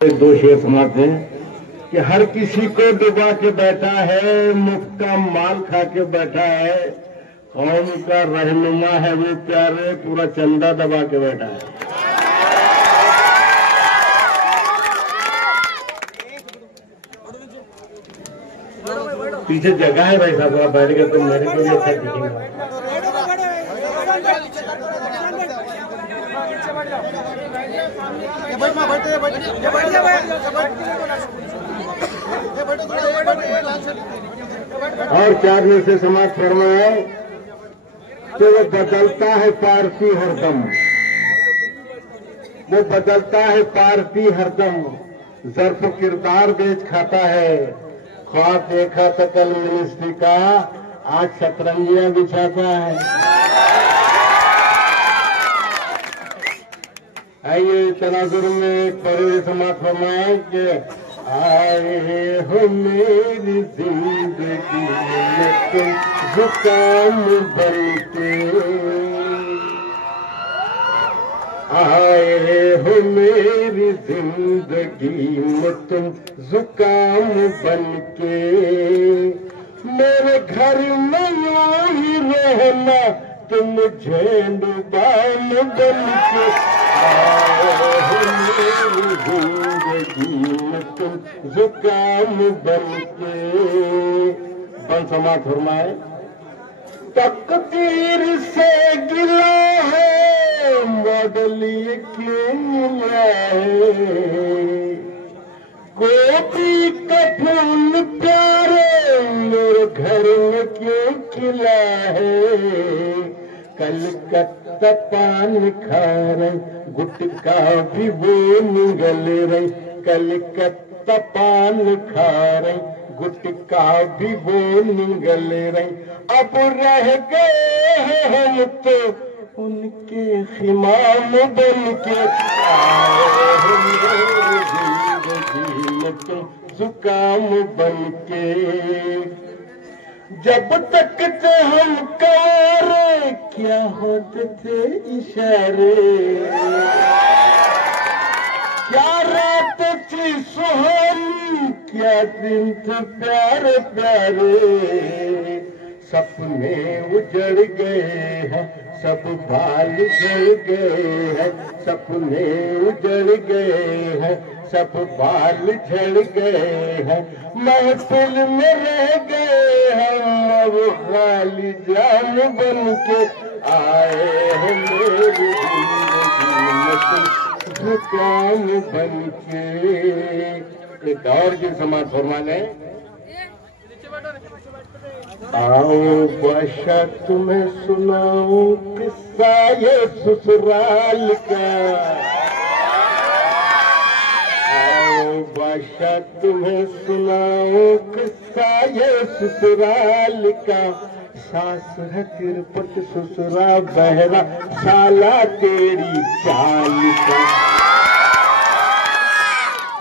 दो शेर सुनाते हैं कि हर किसी को डुबा के बैठा है, मुफ्त का माल खा के बैठा है, कौम का रहनुमा है वो प्यारे, पूरा चंदा दबा के बैठा है। पीछे जगह है भाई साहब, आप बैठ गए तो मेरे को भी अच्छा दिखेगा। और 4 में से समाज फरमाए कि वो बदलता है पार्टी हरदम, वो बदलता है पार्टी हरदम, ज़र्फ किरदार बेच खाता है। ख्वाब देखा था कल मिनिस्ट्री का, आज शतरंजियां बिछाता है। आइए तनाजुर में परे समाज फरमाए कि आए हो मेरी जिंदगी में तुम जुकाम बनके, आए हो मेरी जिंदगी में तुम जुकाम बनके, मेरे घर में यूं ही रहना तुम झंडुबाम बनके, आए हो मेरी जिंदगी में तुम जुकाम बनके। बन समाज फरमाए तकदीर से गिला है, मॉडल ये क्यों मिला है, गोभी का फूल प्यारे मेरे घर में क्यों खिला है, कलकत्ता पान खा रही गुटका भी वो निगल रही, कलकत्ता पान खा रही गुटका भी वो निगल रही, अब रह गए हैं हम तो उनके खिमाम बन के, आए हो मेरी जिंदगी में तुम जुकाम बन के। जब तक थे हम कारे क्या होते थे इशारे, क्या रात थी सुहानी क्या दिन थे प्यारे प्यारे, सपने उजड़ गए हैं सब बाल झड़ गए हैं, सपने उजड़ गए हैं सब बाल झड़ गए हैं, महफिल में रह गए हम अब खाली जाम बन के, आए हैं मेरी जिंदगी में तुम जुकाम बन के। एक और की समाज फरमाने आओ बादशाह तुम्हें सुनाऊं किस्सा ये ससुराल का, आओ बादशाह तुम्हें सुनाऊं किस्सा ये ससुराल का, सास है तिरपट ससुरा बहरा साला तेरी चाल का,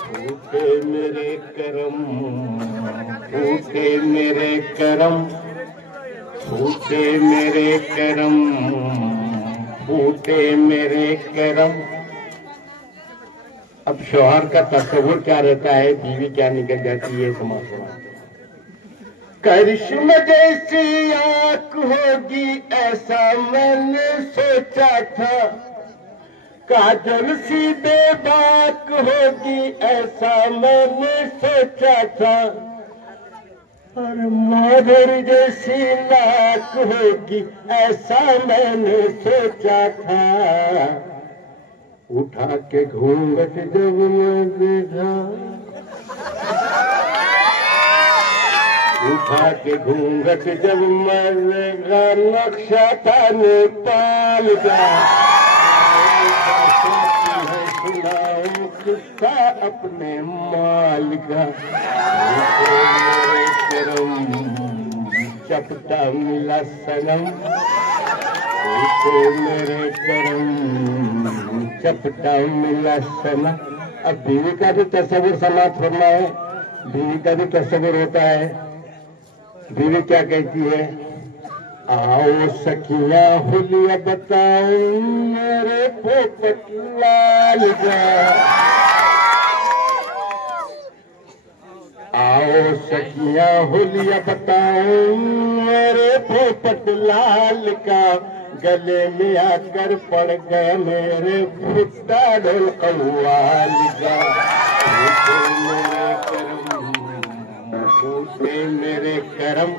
फूटे मेरे करम फूटे मेरे करम फूटे मेरे करम फूटे मेरे करम। अब शौहर का तस्वुर क्या रहता है, बीवी क्या निकल जाती है समाज में। करिश्मा जैसी आंख होगी ऐसा मैंने सोचा था, काजल सी बेबाक होगी ऐसा मैंने सोचा था, और मोहर जैसी नाक होगी ऐसा मैंने सोचा था, उठा के घूंघट जब मैं देखा, उठा के घूंघट जब मैं देखा, नक्शा था नेपाल का, सुनाऊं किस्सा अपने माल का, चपटा मिला सनम मेरे करम चपटा मिला सनम। अब बीवी का भी तस्वीर समाज फरमाए, बीवी का भी तस्वीर होता है। बीवी क्या कहती है, आओ सखिया हुलिया बताओ मेरे पोपट लाल जा, आओ सखियां होलिया बताऊं मेरे पोपट लाल का, गले में आकर पड़ गए मेरे भुट्टा ढोल कव्वाल का। फूटे मेरे करम,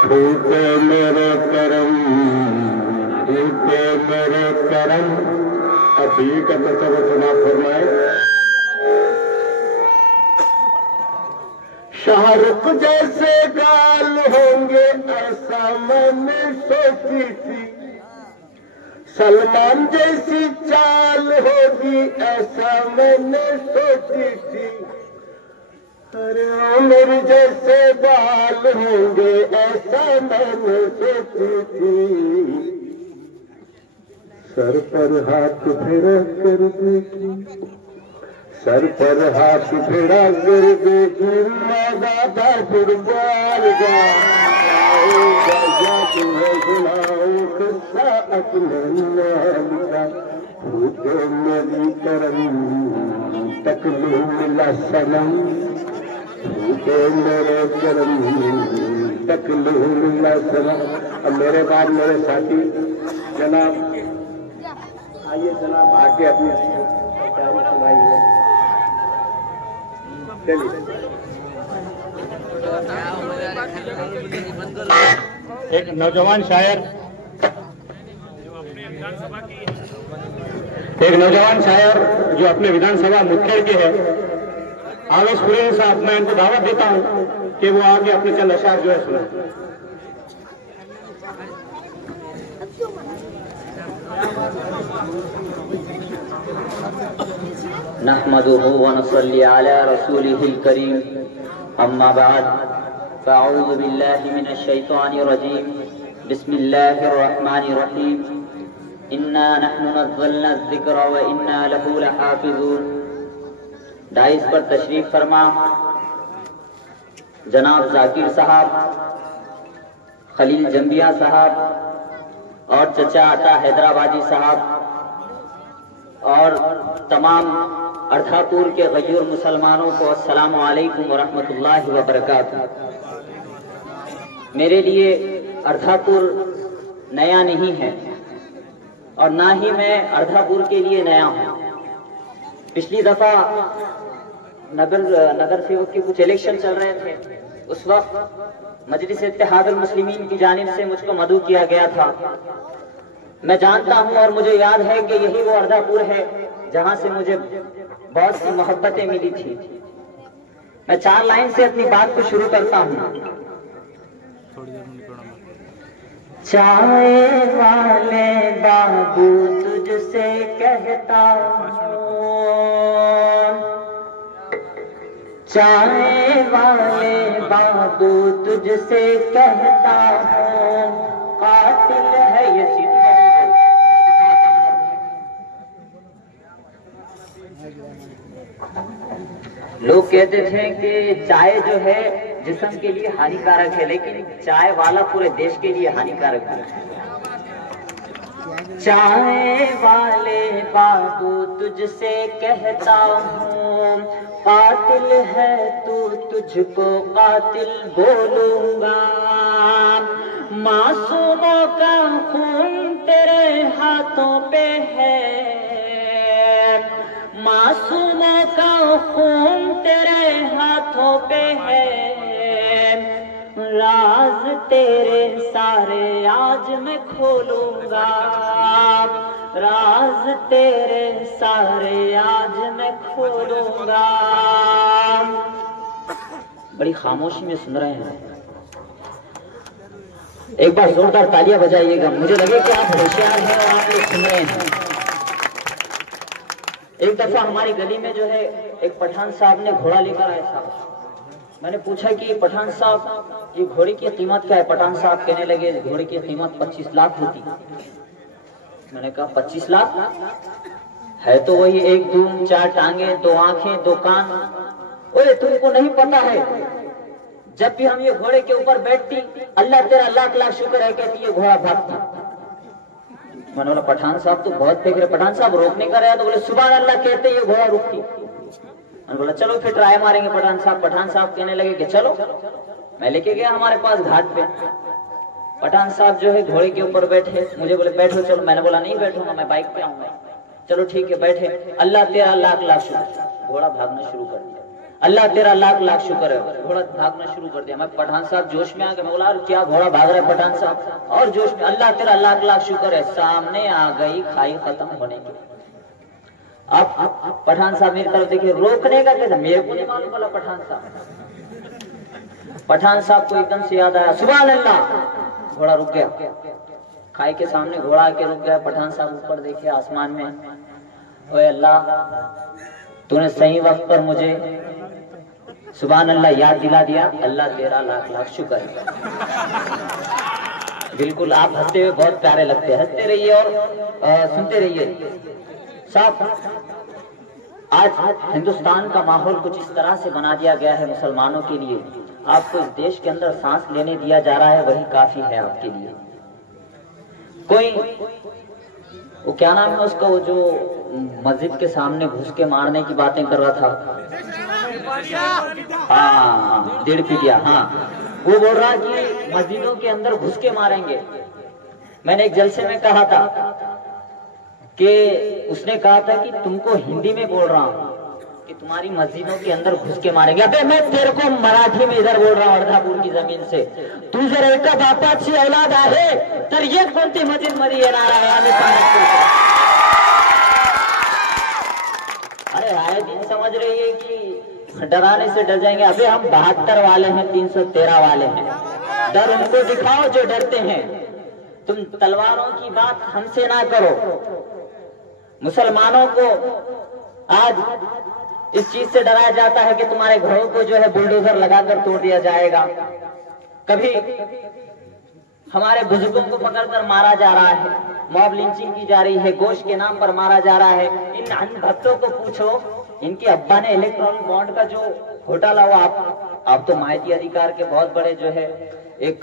फूटे मेरे करम, फूटे मेरे करम। अभी का तस्वर सुना फरमाए। शाहरुख जैसे गाल होंगे ऐसा मैंने सोची थी, सलमान जैसी चाल होगी ऐसा मैंने सोची थी, अरे आमिर जैसे बाल होंगे ऐसा मैंने सोची थी। सर पर हाथ फिरा कर देखी, सर पर हाथ फिरा कर देखी, दादा फुटबॉल का तुम्हें सुनाओ किस्सा अपने नाम का। फूटे मेरी करम तकलू मिला सनम, फूटे मेरे करम तकलू मिला सनम। अब मेरे बाद मेरे साथी जनाब आइए, जनाब आके अपनी शायरी सुनाइए। एक नौजवान शायर, जो अपने विधानसभा मुखेड़ के है, आवेश पुरी साहब, मैं इनको दावत देता हूं कि वो आगे अपने चंद अशार जो है सुनाए। नहमदुहु व नसल्ली अला रसूलिहिल करीम, अम्मा बाद, फ़अऊज़ु बिल्लाहि मिनश शैतानिर रजीम, बिस्मिल्लाहिर रहमानिर रहीम, इन्ना नहनु नज़्ज़लना ज़िक्र व इन्ना लहु लहाफ़िज़ून। डाइस पर तशरीफ फरमा जनाब जाकिर साहब, खलील जंबिया साहब और चचा अता हैदराबादी साहब और तमाम अर्धापुर के गयूर मुसलमानों को अस्सलामु अलैकुम व रहमतुल्लाहि व बरकातुहू। मेरे लिए अर्धापुर नया नहीं है और ना ही मैं अर्धापुर के लिए नया हूँ। पिछली दफा नगर सेवक के कुछ इलेक्शन चल रहे थे, उस वक्त मजलिस इत्तेहादुल मुस्लिमीन की जानिब से मुझको मदऊ किया गया था। मैं जानता हूं और मुझे याद है कि यही वो अर्धापुर है जहां से मुझे बहुत सी मोहब्बतें मिली थी। मैं 4 लाइन से अपनी बात को शुरू करता हूं। चाय वाले बाबू तुझसे कहता हूँ, चाय वाले बाबू तुझसे कहता हूँ, कातिल है ये लोग कहते थे कि चाय जो है जिस्म के लिए हानिकारक है, लेकिन चाय वाला पूरे देश के लिए हानिकारक है। चाय वाले बाबू तुझसे कहता हूँ, कातिल है तू तुझको कातिल बोलूंगा। मासूमों का खून तेरे हाथों पे है, मासूमों का खून तेरे हाथों पे है। राज तेरे सारे आज मैं खोलूंगा, राज तेरे सारे आज मैं खोलूंगा। बड़ी खामोशी में सुन रहे हैं, एक बार जोरदार तालियां बजाइएगा, मुझे लगे कि आप होशियार हैं और आप लोग सुन रहे हैं। एक दफा हमारी गली में जो है एक पठान साहब ने घोड़ा लेकर आए साहब। मैंने पूछा कि पठान साहब ये घोड़े की कीमत क्या है? पठान साहब कहने लगे घोड़े की कीमत 25 लाख होती। मैंने कहा 25 लाख है तो वही 1 दूम 4 टांगे 2 आंखें 2 कान। ओए तुमको नहीं पता है, जब भी हम ये घोड़े के ऊपर बैठती अल्लाह तेरा लाख लाख शुक्र है कहती ये घोड़ा भागता। मैंने बोला पठान साहब तो बहुत फेंक रहे। पठान साहब रोकने का रहा तो बोले सुभान अल्लाह कहते ये घोड़ा रुकती। मैंने बोला चलो फिर ट्राई मारेंगे पठान साहब। पठान साहब कहने लगे कि चलो। मैं लेके गया हमारे पास घाट पे। पठान साहब जो है घोड़े के ऊपर बैठे, मुझे बोले बैठो चलो। मैंने बोला नहीं बैठूंगा, मैं बाइक पे आऊंगा। चलो ठीक है बैठे। अल्लाह तेरा लाख लाख शुक्र, घोड़ा भागना शुरू कर दिया। अल्लाह तेरा लाख लाख शुक्र है, घोड़ा भागना शुरू कर दिया। मैं पठान साहब जोश में आ गया। मैं बोला क्या घोड़ा भाग रहा है पठान साहब, और जोश में अल्लाह तेरा लाख लाख शुक्र है। सामने आ गई खाई खत्म होने की। अब पठान साहब मेरी तरफ देखिए, रोकने का कैसे, मेरे को नहीं मालूम वाला पठान साहब। पठान साहब को एकदम से याद आया, सुभान अल्लाह। घोड़ा रुक गया, खाई के सामने घोड़ा आके रुक गया। पठान साहब ऊपर देखे आसमान में, ओए अल्लाह तूने सही वक्त पर मुझे सुभान अल्लाह याद दिला दिया। अल्लाह तेरा लाख लाख शुक्र है। बिल्कुल आप हंसते हुए बहुत प्यारे लगते हैं, हंसते रहिए और सुनते रहिए। साहब आज हिंदुस्तान का माहौल कुछ इस तरह से बना दिया गया है मुसलमानों के लिए, आपको इस देश के अंदर सांस लेने दिया जा रहा है, वही काफी है आपके लिए। कोई वो क्या नाम है उसका, वो जो मस्जिद के सामने घुस के मारने की बातें कर रहा था, हाँ डेढ़ पीटिया, हाँ वो बोल रहा कि मस्जिदों के अंदर घुस के मारेंगे। मैंने एक जलसे में कहा था कि उसने कहा था कि तुमको हिंदी में बोल रहा हूँ कि तुम्हारी मस्जिदों के अंदर घुस के मारेंगे। अबे मैं तेरे को मराठी में इधर बोल रहा हूँ अर्धापुर की जमीन से, तू जर एका बापाची औलाद आहे तर ये कोणती मस्जिद मध्ये येणार आहे आम्ही पाहतो। अरे आए दिन समझ रही है कि डराने से डर जाएंगे। अबे हम 72 वाले हैं, 313 वाले हैं, डर उनको दिखाओ जो डरते हैं। तुम तलवारों की बात हमसे ना करो। मुसलमानों को आज इस चीज से डराया जाता है कि तुम्हारे घरों को जो है बुलडोजर लगाकर तोड़ दिया जाएगा। कभी हमारे बुजुर्गों को पकड़कर मारा जा रहा है, मॉब लिंचिंग की जा रही है, गोश्त के नाम पर मारा जा रहा है। इन भक्तों को पूछो, इनके अब्बा ने इलेक्ट्रॉनिक बॉन्ड का जो घोटाला हुआ, आप तो माहिती अधिकार के बहुत बड़े जो है एक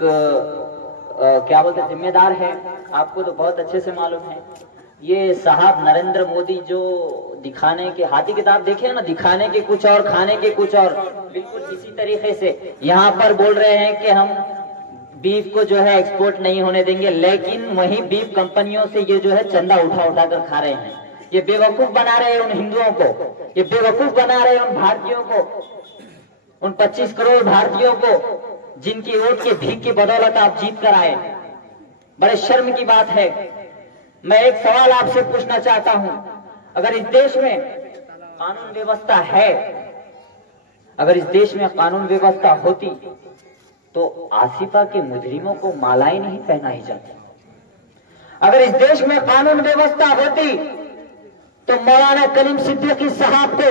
क्या बोलते जिम्मेदार है, आपको तो बहुत अच्छे से मालूम है। ये साहब नरेंद्र मोदी जो दिखाने के हाथी किताब देखे ना, दिखाने के कुछ और खाने के कुछ और, बिल्कुल इसी तरीके से यहाँ पर बोल रहे हैं कि हम बीफ को जो है एक्सपोर्ट नहीं होने देंगे, लेकिन वही बीफ कंपनियों से ये जो है चंदा उठा उठा कर खा रहे हैं। ये बेवकूफ बना रहे हैं उन हिंदुओं को, ये बेवकूफ बना रहे हैं उन भारतीयों को, उन 25 करोड़ भारतीयों को जिनकी वोट के भीख की बदौलत आप जीत कर आए। बड़े शर्म की बात है। मैं एक सवाल आपसे पूछना चाहता हूं, अगर इस देश में कानून व्यवस्था है, अगर इस देश में कानून व्यवस्था होती तो आसिफा के मुजरिमों को मालाएं नहीं पहनाई जाती। अगर इस देश में कानून व्यवस्था होती तो मौलाना कलीम सिद्दीकी साहब को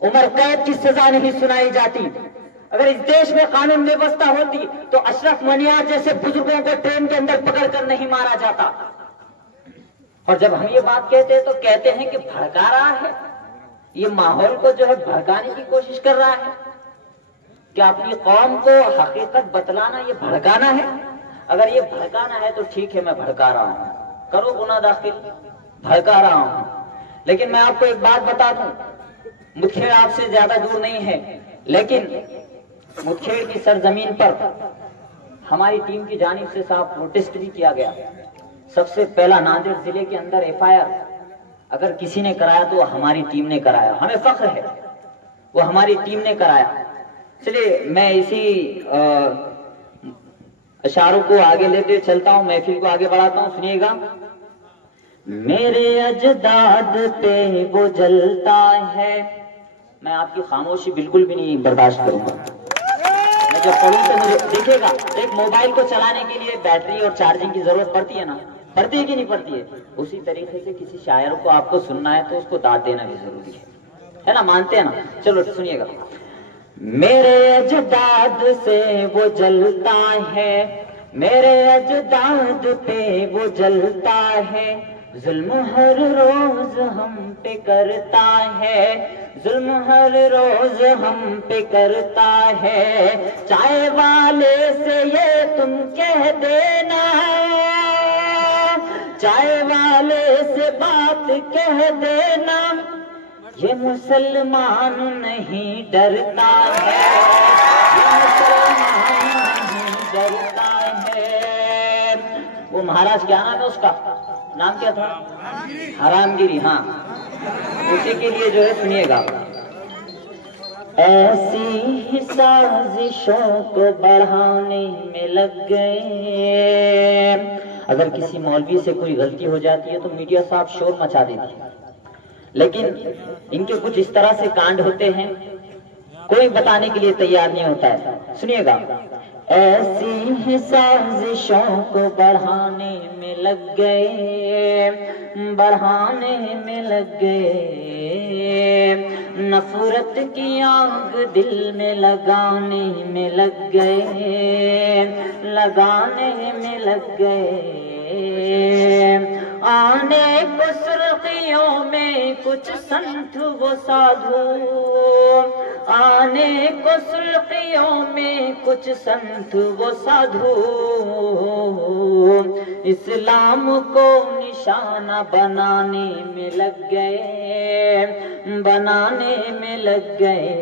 उम्र कैद की सजा नहीं सुनाई जाती। अगर इस देश में कानून व्यवस्था होती तो अशरफ मनियार जैसे बुजुर्गों को ट्रेन के अंदर पकड़कर नहीं मारा जाता। और जब हम ये बात कहते हैं तो कहते हैं कि भड़का रहा है, ये माहौल को जो है भड़काने की कोशिश कर रहा है। क्या अपनी कौम को हकीकत बतलाना ये भड़काना है? अगर ये भड़काना है तो ठीक है, मैं भड़का रहा हूं, करो गुनाह दाखिल, भड़का रहा हूं। लेकिन मैं आपको एक बात बता दूं, मुदखेड़ आपसे ज्यादा दूर नहीं है, लेकिन मुदखेड़ की सरजमीन पर हमारी टीम की जानिब से साहब प्रोटेस्ट भी किया गया। सबसे पहला नांदेड़ जिले के अंदर एफआईआर अगर किसी ने कराया तो हमारी टीम ने कराया, हमें फख्र है, वो हमारी टीम ने कराया। चलिए मैं इसी इशारों को आगे लेते चलता हूं, महफिल को आगे बढ़ाता हूं, सुनिएगा। मेरे अजदाद पे वो जलता है, मैं आपकी खामोशी बिल्कुल भी नहीं बर्दाश्त करूंगा। मैं जब पढ़ूं तो मुझे देखिएगा, एक मोबाइल को चलाने के लिए बैटरी और चार्जिंग की जरूरत पड़ती है ना, पड़ती है कि नहीं पड़ती है? उसी तरीके से किसी शायर को आपको सुनना है तो उसको दाद देना भी जरूरी है ना, मानते हैं ना? चलो सुनिएगा। मेरे अजदाद से वो जलता है, मेरे अजदाद पे वो जलता है, जुल्म हर रोज हम पे करता है, जुल्म हर रोज हम पे करता है। चाय वाले से ये तुम कह देना, चाय वाले से बात कह देना, ये मुसलमान नहीं डरता है, ये मुसलमान नहीं डरता है। वो महाराज क्या नाम है उसका, नाम क्या था, हरामगिरी, हाँ, उसी के लिए जो है सुनिएगा। ऐसी ही साजिशों को बढ़ाने में लग गए। अगर किसी मौलवी से कोई गलती हो जाती है तो मीडिया साहब शोर मचा देती है, लेकिन इनके कुछ इस तरह से कांड होते हैं कोई बताने के लिए तैयार नहीं होता है। सुनिएगा। ऐसी ही साजिशों को बढ़ाने में लग गए, बढ़ाने में लग गए, नफरत की आग दिल में लगाने में लग गए, लगाने में लग गए। आने को सुर्खियों में कुछ संत वो साधु, आने को सुर्खियों में कुछ संत वो साधु, इस्लाम को निशाना बनाने में लग गए, बनाने में लग गए।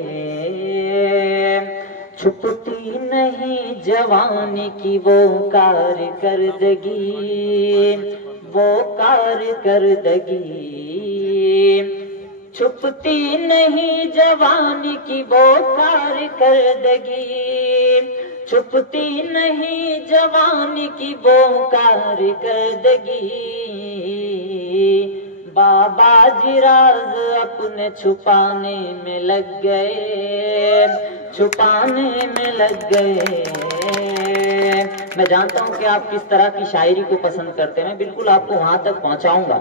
छुपती नहीं जवानी की वो कारकर्दगी, वो कारकर्दगी, छुपती नहीं जवानी की वो कारकर्दगी, छुपती नहीं जवानी की वो कारकर्दगी। बाबा जी राज अपने छुपाने में लग गए, छुपाने में लग गए। मैं जानता हूं कि आप किस तरह की शायरी को पसंद करते हैं, मैं बिल्कुल आपको वहां तक पहुंचाऊंगा,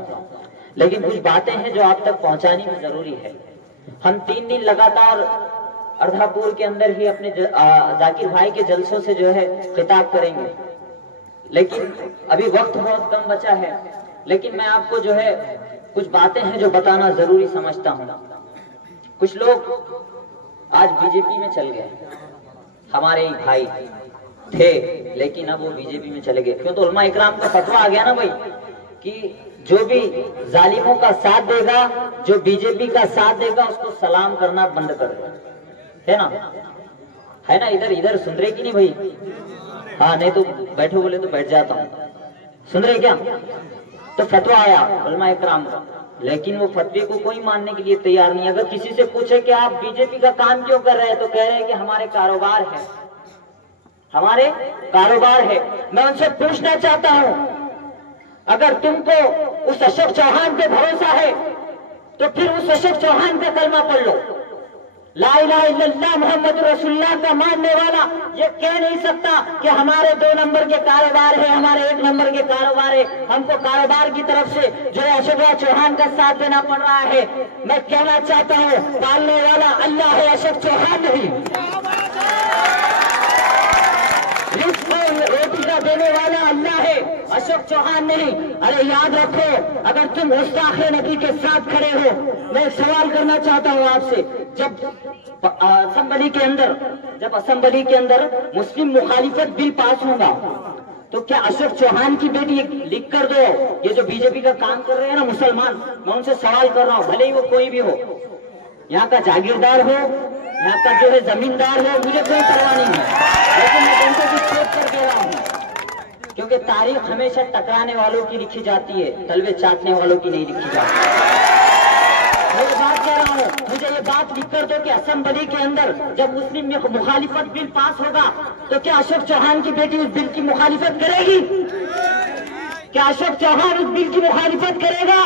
लेकिन कुछ बातें हैं जो आप तक पहुंचानी भी जरूरी है। हम 3 दिन लगातार अर्धापुर के अंदर ही अपने जाकिर भाई के जलसों से जो है खिताब करेंगे, लेकिन अभी वक्त बहुत कम बचा है, लेकिन मैं आपको जो है कुछ बातें हैं जो बताना जरूरी समझता हूँ। कुछ लोग आज बीजेपी में चल गए, हमारे ही भाई थे, लेकिन अब वो बीजेपी में चले गए। क्यों? तो उलमा इकराम का फतवा आ गया ना भाई कि जो भी जालिमों का साथ देगा, जो बीजेपी का साथ देगा, उसको सलाम करना बंद कर दे, है ना? है ना? इधर इधर सुन रहे कि नहीं भाई? हाँ, नहीं तो बैठो बोले तो बैठ जाता हूँ। सुन रहे क्या? तो फतवा आया उलमा इकराम का, लेकिन वो फतवे को कोई मानने के लिए तैयार नहीं। अगर किसी से पूछे कि आप बीजेपी का काम क्यों कर रहे हैं, तो कह रहे हैं कि हमारे कारोबार है, हमारे कारोबार है। मैं उनसे पूछना चाहता हूं, अगर तुमको उस अशोक चौहान पे भरोसा है तो फिर उस अशोक चौहान का कलमा पढ़ लो। ला इलाहा इल्लल्लाह मोहम्मद रसूलुल्लाह का मानने वाला ये कह नहीं सकता कि हमारे 2 नंबर के कारोबार है, हमारे 1 नंबर के कारोबार है। हमको कारोबार की तरफ से जो है अशोक चौहान का साथ देना पड़ रहा है। मैं कहना चाहता हूँ, पालने वाला अल्लाह है, अशोक चौहान नहीं। रोटी का देने वाला अल्लाह है, अशोक चौहान नहीं। अरे याद रखो, अगर तुम गुस्ताखे नबी के साथ खड़े हो, मैं सवाल करना चाहता हूँ आपसे, जब असेंबली के अंदर मुस्लिम मुखालिफत बिल पास होगा, तो क्या अशोक चौहान की बेटी लिख कर दो, ये जो बीजेपी का काम कर रहे हैं ना मुसलमान, मैं उनसे सवाल कर रहा हूँ, भले ही वो कोई भी हो, यहाँ का जागीरदार हो, यहाँ का जो है जमींदार हो, मुझे कोई परवाह नहीं है, लेकिन मैं उनको कुछ सोच कर दे रहा हूँ, क्योंकि तारीख हमेशा टकराने वालों की लिखी जाती है, तलवे चाटने वालों की नहीं लिखी जाती। मैं बात कह रहा हूँ, मुझे ये बात लिख कर दो कि असेंबली के अंदर जब मुस्लिम मुखालिफत बिल पास होगा, तो क्या अशोक चौहान की बेटी उस बिल की मुखालिफत करेगी? क्या अशोक चौहान उस बिल की मुखालिफत करेगा?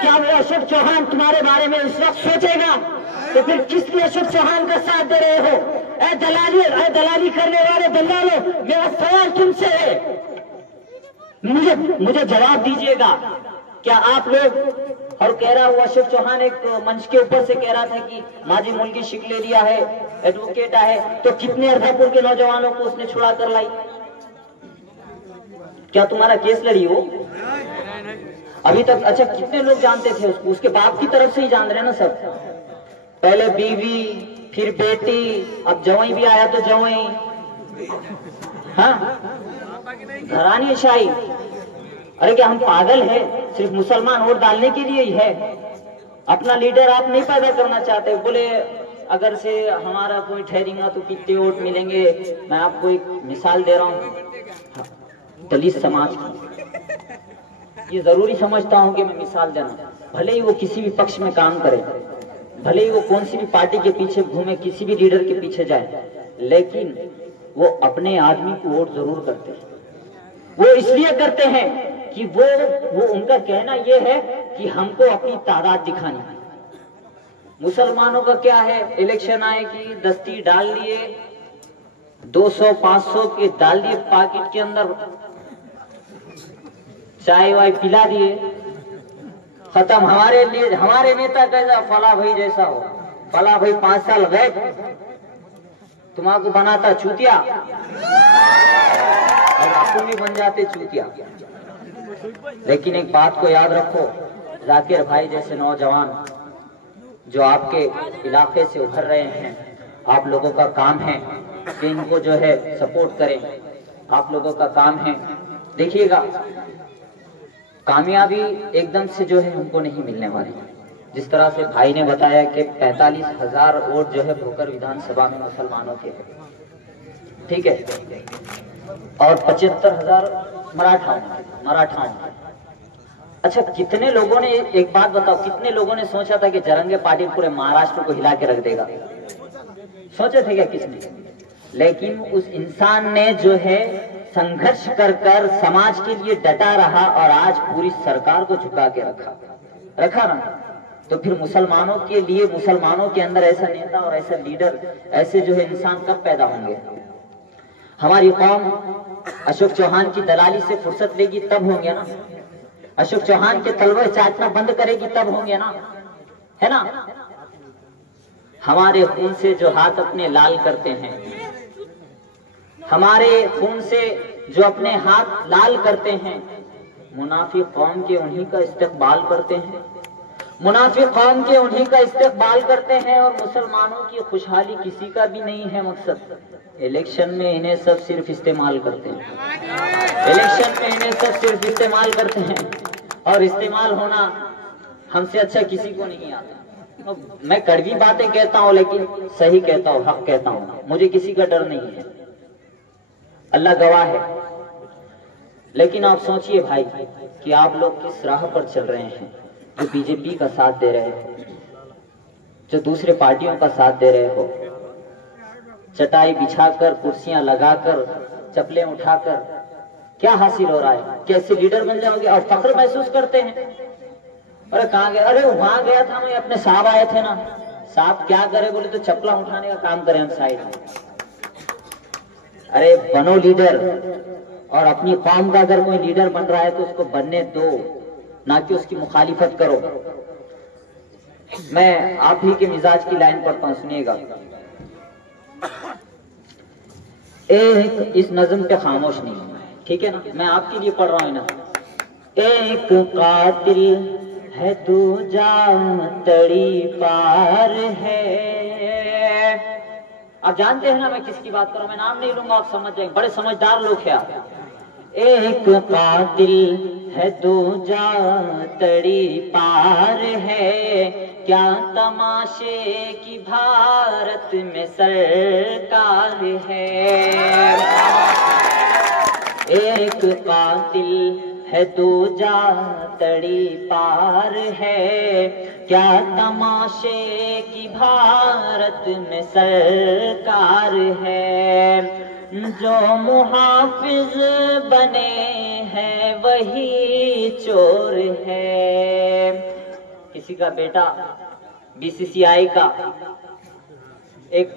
क्या वो अशोक चौहान तुम्हारे बारे में इस वक्त सोचेगा? तो फिर किस लिए अशोक चौहान का साथ दे रहे हो? ऐ दलाली करने वाले दलालों, मेरा सवाल तुमसे है, मुझे जवाब दीजिएगा। क्या आप लोग, और कह रहा हुआ अशोक चौहान एक मंच के ऊपर से कह रहा था कि माजी मुल्की शिक ले लिया है, एडवोकेट है, तो कितने अर्धापुर के नौजवानों को उसने छुड़ा कर लाई? क्या तुम्हारा केस लड़ी हो अभी तक? अच्छा, कितने लोग जानते थे उसको? उसके बाप की तरफ से ही जान रहे ना सब, पहले बीवी, फिर बेटी, अब जवाई भी आया तो जवाई, हाँ, घरानी शाही। अरे क्या हम पागल है? सिर्फ मुसलमान वोट डालने के लिए ही है? अपना लीडर आप नहीं पैदा करना चाहते। बोले अगर से हमारा कोई ठहरेगा तो कितने वोट मिलेंगे। मैं आपको एक मिसाल दे रहा हूँ दलित समाज की। ये जरूरी समझता हूँ कि मैं मिसाल देना, भले ही वो किसी भी पक्ष में काम करे, भले ही वो कौन सी भी पार्टी के पीछे घूमे, किसी भी लीडर के पीछे जाए, लेकिन वो अपने आदमी को वोट जरूर करते हैं। वो इसलिए करते हैं कि वो उनका कहना ये है कि हमको अपनी तादाद दिखानी है। मुसलमानों का क्या है, इलेक्शन आए कि दस्ती डाल लिए, 200-500 के डाल दिए पैकेट के अंदर, चाय वाय पिला दिए, खत्म। हमारे नेता कैसा, फला भाई जैसा हो, फला भाई 5 साल गए, तुम्हारा बनाता चूतिया और आपको भी बन जाते चूतिया। लेकिन एक बात को याद रखो, जाकिर भाई जैसे नौजवान जो आपके इलाके से उभर रहे हैं, आप लोगों का काम है कि इनको जो है सपोर्ट करें। आप लोगों का काम है, देखिएगा कामयाबी एकदम से जो है हमको नहीं मिलने वाली। जिस तरह से भाई ने बताया कि 45,000 वोट जो है भोकर विधानसभा में मुसलमानों के हैं, ठीक है, और 75,000 मराठाओं के। अच्छा, कितने लोगों ने, एक बात बताओ, कितने लोगों ने सोचा था कि जरंगे पाटिल पूरे महाराष्ट्र को हिला के रख देगा? सोचे थे क्या किसने? लेकिन उस इंसान ने जो है संघर्ष कर समाज के लिए डटा रहा और आज पूरी सरकार को झुका के रखा ना। तो फिर मुसलमानों के लिए, मुसलमानों के अंदर ऐसा नेता और ऐसा लीडर, ऐसे जो है इंसान कब पैदा होंगे? हमारी कौम अशोक चौहान की दलाली से फुर्सत लेगी तब होंगे ना। अशोक चौहान के तलवे चाटना बंद करेगी तब होंगे ना, है ना। हमारे खून से जो हाथ अपने लाल करते हैं, हमारे खून से जो अपने हाथ लाल करते हैं, मुनाफिक कौम के उन्हीं का इस्तेकबाल करते हैं, मुनाफिक कौम के उन्हीं का इस्तेकबाल करते हैं। और मुसलमानों की खुशहाली किसी का भी नहीं है मकसद। इलेक्शन में इन्हें सब सिर्फ इस्तेमाल करते हैं, इलेक्शन में इन्हें सब सिर्फ इस्तेमाल करते हैं। और इस्तेमाल होना हमसे अच्छा किसी को नहीं आता। मैं कड़वी बातें कहता हूँ लेकिन सही कहता हूँ, हक कहता हूँ, मुझे किसी का डर नहीं है, अल्लाह गवाह है। लेकिन आप सोचिए भाई कि आप लोग किस राह पर चल रहे हैं। जो बीजेपी का साथ दे रहे हो, जो दूसरे पार्टियों का साथ दे रहे हो, चटाई बिछाकर, कुर्सियां लगाकर, चप्पलें उठाकर, क्या हासिल हो रहा है? कैसे लीडर बन जाओगे और फख्र महसूस करते हैं? अरे कहाँ गए? अरे वहां गया था मैं, अपने साहब आए थे ना। साहब क्या करे? बोले तो चप्पला उठाने का काम करें हम साइड में। अरे बनो लीडर, और अपनी कौम का अगर कोई लीडर बन रहा है तो उसको बनने दो, ना कि उसकी मुखालिफत करो। मैं आप ही के मिजाज की लाइन पढ़ता हूं, सुनिएगा। एक इस नज्म पे खामोश नहीं होना है, ठीक है ना? मैं आपके लिए पढ़ रहा हूं ना। एक कातिल है दूजा तड़ी पार है। आप जानते हैं ना मैं किसकी बात कर रहा हूं, मैं नाम नहीं लूंगा, आप समझ जाएंगे, बड़े समझदार लोग हैं आप। एक कातिल है दूजा तड़ी पार है, क्या तमाशे की भारत में सरकार है। एक कातिल है दूजा तड़ी पार है, क्या तमाशे की भारत में सरकार है। जो मुहाफिज बने हैं वही चोर है। किसी का बेटा बीसीसीआई का एक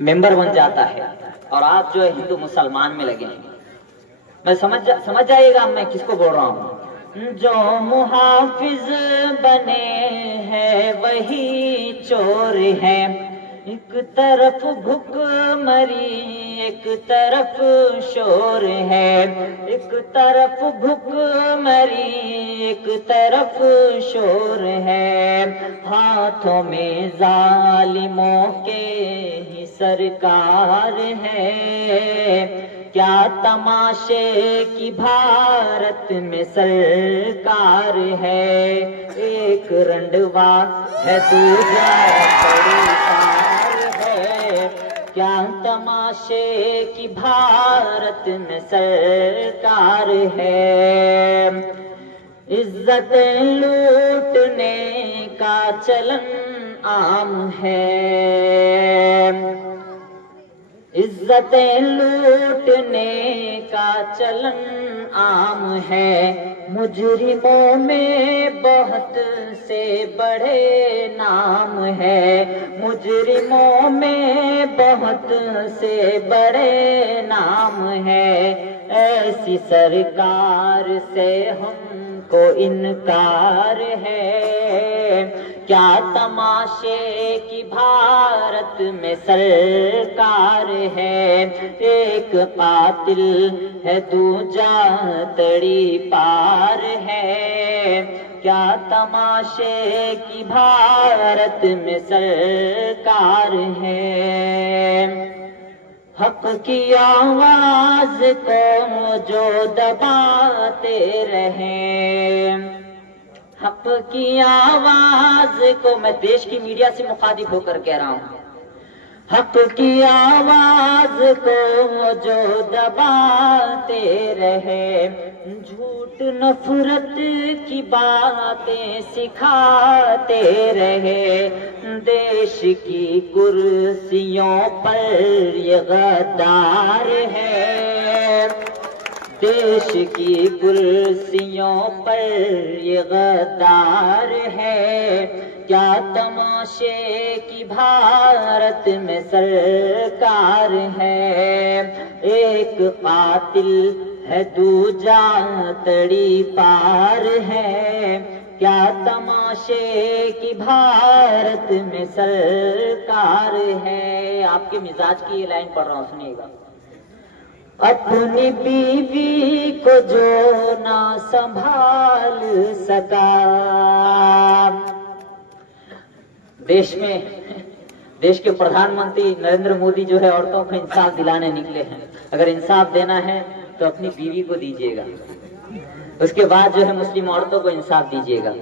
मेंबर बन जाता है और आप जो है हिंदू मुसलमान में लगे हैं। मैं समझ जाइएगा मैं किसको बोल रहा हूँ। जो मुहाफिज बने हैं वही चोर है। एक तरफ भुखमरी एक तरफ शोर है, एक तरफ भुखमरी एक तरफ शोर है। हाथों में जालिमों के ही सरकार है, क्या तमाशे की भारत में सरकार है, एक रंडवा है दूजा सरकार है। क्या तमाशे की भारत में सरकार है, इज्जत लूटने का चलन आम है, इज्जतें लूटने का चलन आम है। मुजरिमों में बहुत से बड़े नाम है, मुजरिमों में बहुत से बड़े नाम है। ऐसी सरकार से हमको इनकार है, क्या तमाशे की भारत में सरकार है, एक कातिल है दूजा तड़ी पार है। क्या तमाशे की भारत में सरकार है, हक की आवाज को जो दबाते रहे, हक की आवाज को, मैं देश की मीडिया से मुखातिब होकर कह रहा हूँ, हक की आवाज को जो दबाते रहे, झूठ नफरत की बातें सिखाते रहे। देश की कुर्सियों पर ये गद्दार है, देश की कुर्सियों पर ये गद्दार है। क्या तमाशे की भारत में सरकार है, एक कातिल है दूजा तड़ी पार है। क्या तमाशे की भारत में सरकार है। आपके मिजाज की ये लाइन पढ़ रहा हूँ, सुनिएगा। अपनी बीवी को जो ना संभाल सका, देश के प्रधानमंत्री नरेंद्र मोदी जो है औरतों को इंसाफ दिलाने निकले हैं। अगर इंसाफ देना है तो अपनी बीवी को दीजिएगा, उसके बाद जो है मुस्लिम औरतों को इंसाफ दीजिएगा।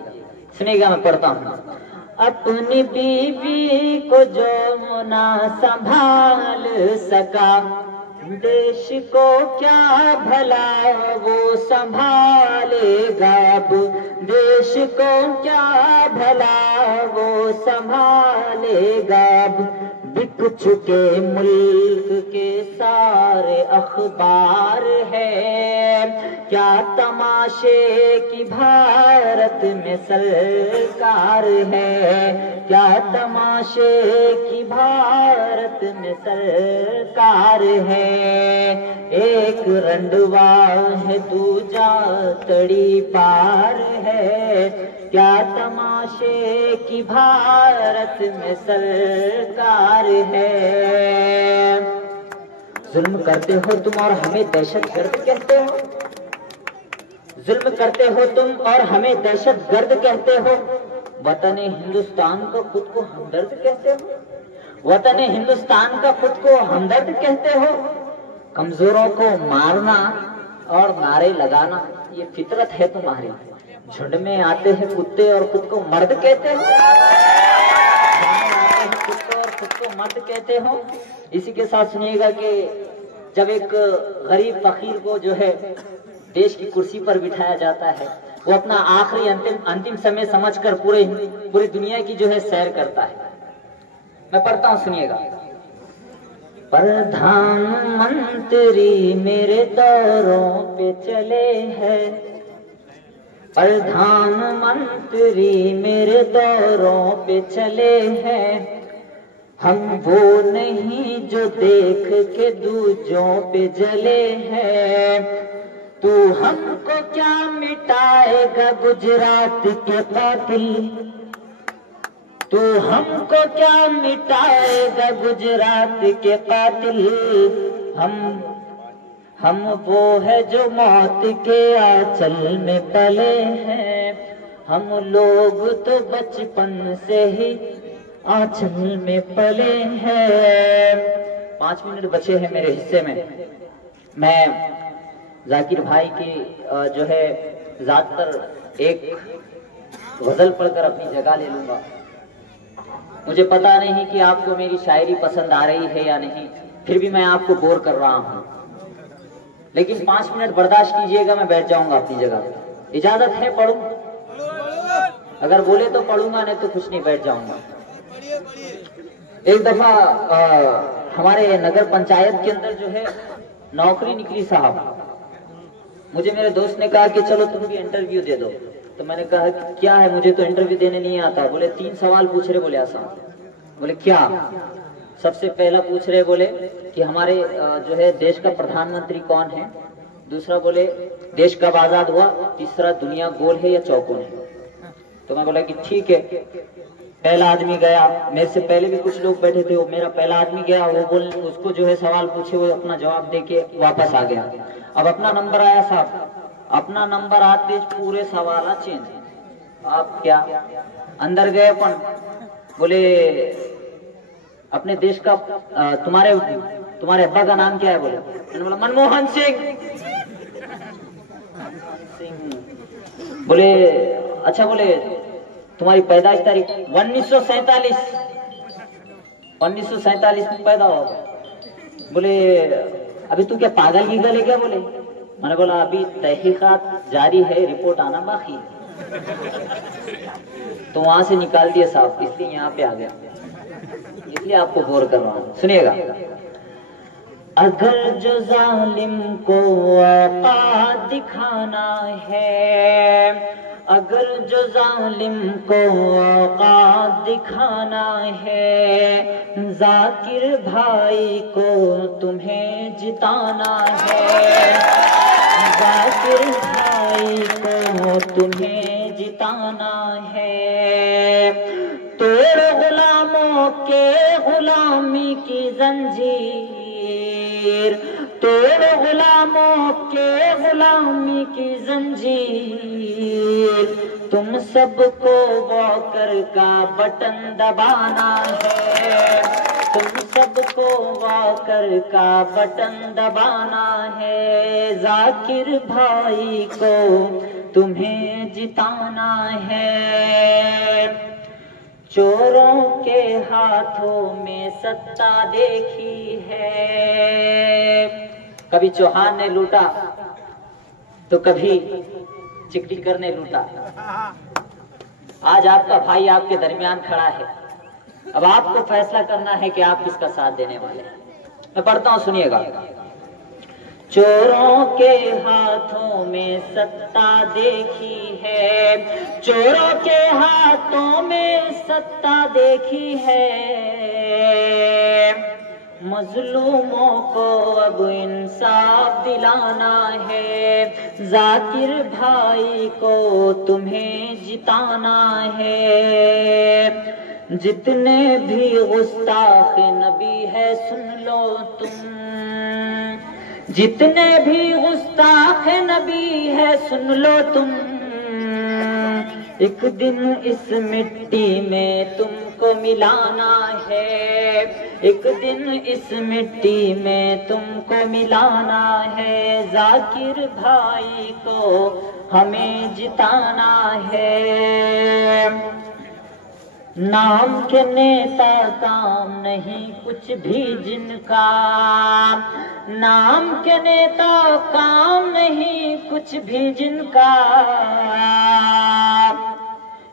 सुनिएगा, मैं पढ़ता हूँ। अपनी बीवी को जो ना संभाल सका, देश को क्या भला वो संभालेगा अब, देश को क्या भला वो संभालेगा अब। बिक चुके मुल्क के सारे अखबार है, क्या तमाशे की भारत में सरकार है, क्या तमाशे की भारत में सरकार है। एक रंडवा है दूजा तड़ी पार है, क्या तमाशे की भारत में सरकार है। जुल्म करते हो तुम और हमें दहशतगर्द कहते हो, जुल्म करते हो तुम और हमें दहशतगर्द कहते हो। वतन हिंदुस्तान को खुद को हमदर्द कहते हो, वतन हिंदुस्तान का खुद को हमदर्द कहते हो। कमजोरों को मारना और नारे लगाना ये फितरत है तुम्हारी। झुंड में आते हैं कुत्ते और खुद को मर्द कहते हो, कुत्ते और खुद को मर्द कहते हो। इसी के साथ सुनिएगा कि जब एक गरीब फकीर को जो है देश की कुर्सी पर बिठाया जाता है, वो अपना आखिरी अंतिम समय समझकर पूरी दुनिया की जो है सैर करता है। मैं पढ़ता हूँ, सुनिएगा। प्रधानमंत्री मेरे दौरों पे चले हैं, प्रधानमंत्री मेरे दौरों पे चले हैं। हम वो नहीं जो देख के दूजों पे जले हैं। तू हमको क्या मिटाएगा गुजरात के कातिल, तू हमको क्या मिटाएगा गुजरात के कातिल। हम वो है जो मौत के आंचल में पले हैं, हम लोग तो बचपन से ही आंचल में पले हैं। 5 मिनट बचे हैं मेरे हिस्से में। मैं जाकिर भाई की जो है जात पर एक गजल पढ़कर अपनी जगह ले लूंगा। मुझे पता नहीं कि आपको मेरी शायरी पसंद आ रही है या नहीं, फिर भी मैं आपको बोर कर रहा हूं, लेकिन 5 मिनट बर्दाश्त कीजिएगा, मैं बैठ जाऊंगा अपनी जगह। इजाजत है पढ़ूं? अगर बोले तो पढ़ूंगा, नहीं तो कुछ नहीं, बैठ जाऊंगा। एक दफा हमारे नगर पंचायत के अंदर जो है नौकरी निकली साहब। मुझे मेरे दोस्त ने कहा कि चलो तुम भी इंटरव्यू दे दो। तो मैंने कहा कि क्या है, मुझे तो इंटरव्यू देने नहीं आता। बोले 3 सवाल पूछ रहे। बोले आसान। बोले क्या? सबसे पहला पूछ रहे बोले कि हमारे जो है देश का प्रधानमंत्री कौन है। दूसरा बोले देश कब आजाद हुआ। तीसरा दुनिया गोल है या चौकोर है। तो मैं बोला कि ठीक है। पहला आदमी गया, मेरे से पहले भी कुछ लोग बैठे थे, वो मेरा पहला आदमी गया, वो बोल उसको जो है सवाल पूछे, वो अपना जवाब देके वापस आ गया। अब अपना नंबर आया साहब, अपना नंबर आते पूरे सवाल चेंज। आप क्या अंदर गए अपन बोले अपने देश का तुम्हारे अब्बा का नाम क्या है? बोले मैंने बोला मनमोहन सिंह। बोले अच्छा, बोले तुम्हारी पैदाइश तारीख 1947 में पैदा हो। बोले अभी तू क्या पागल ही गले क्या? बोले मैंने बोला अभी तहकीकात जारी है, रिपोर्ट आना बाकी है। तो वहां से निकाल दिया साहब, इसलिए यहाँ पे आ गया, इसलिए आपको बोर कर रहा हूँ। सुनिएगा। अगर जो जालिम को औकात दिखाना है, अगर जो जालिम को औकात दिखाना है, जाकिर भाई को तुम्हें जिताना है, जाकिर भाई को तुम्हें जिताना है। तोड़ गुलामों के गुलामी की जंजीर, तोड़ गुलामों के गुलामी की जंजीर, तुम सबको वॉकर का बटन दबाना है, तुम सबको वॉकर का बटन दबाना है, जाकिर भाई को तुम्हें जिताना है। चोरों के हाथों में सत्ता देखी है, कभी चौहान ने लूटा तो कभी चिकटिकर ने लूटा। आज आपका भाई आपके दरमियान खड़ा है, अब आपको फैसला करना है कि आप किसका साथ देने वाले हैं। मैं पढ़ता हूं, सुनिएगा। चोरों के हाथों में सत्ता देखी है, चोरों के हाथों में सत्ता देखी है, मजलूमों को अब इंसाफ दिलाना है, जाकिर भाई को तुम्हें जिताना है। जितने भी गुस्ताख नबी है सुन लो तुम, जितने भी गुस्ताख नबी है सुन लो तुम, एक दिन इस मिट्टी में तुमको मिलाना है, एक दिन इस मिट्टी में तुमको मिलाना है, जाकिर भाई को हमें जिताना है। नाम के नेता काम नहीं कुछ भी जिनका, नाम के नेता काम नहीं कुछ भी जिनका,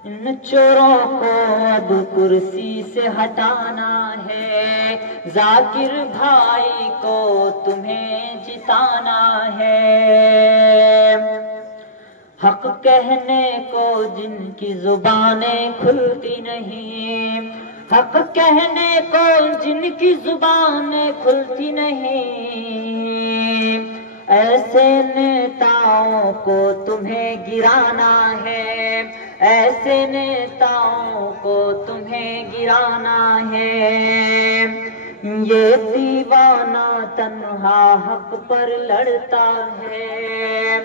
इन चोरों को अब कुर्सी से हटाना है, जाकिर भाई को तुम्हें जिताना है। हक कहने को जिनकी जुबानें खुलती नहीं, हक कहने को जिनकी जुबानें खुलती नहीं, ऐसे नेताओं को तुम्हें गिराना है, ऐसे नेताओं को तुम्हें गिराना है। ये दीवाना तन्हा हक पर लड़ता है,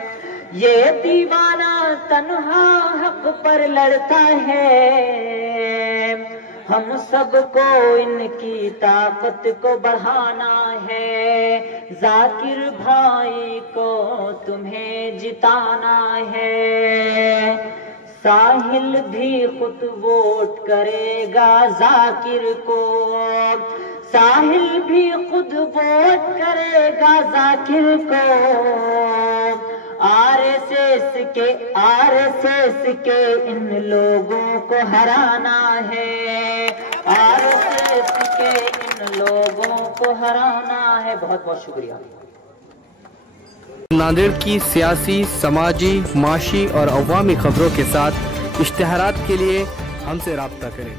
ये दीवाना तन्हा हक पर लड़ता है, हम सबको इनकी ताकत को बढ़ाना है, जाकिर भाई को तुम्हें जिताना है। साहिल भी खुद वोट करेगा जाकिर को, साहिल भी खुद वोट करेगा जाकिर को। आरएसएस के इन लोगों को हराना है, आरएसएस के इन लोगों को हराना है। बहुत बहुत शुक्रिया। नांदेड़ की सियासी, समाजी, माशी और अवामी खबरों के साथ इश्तिहारात के लिए हमसे राब्ता करें।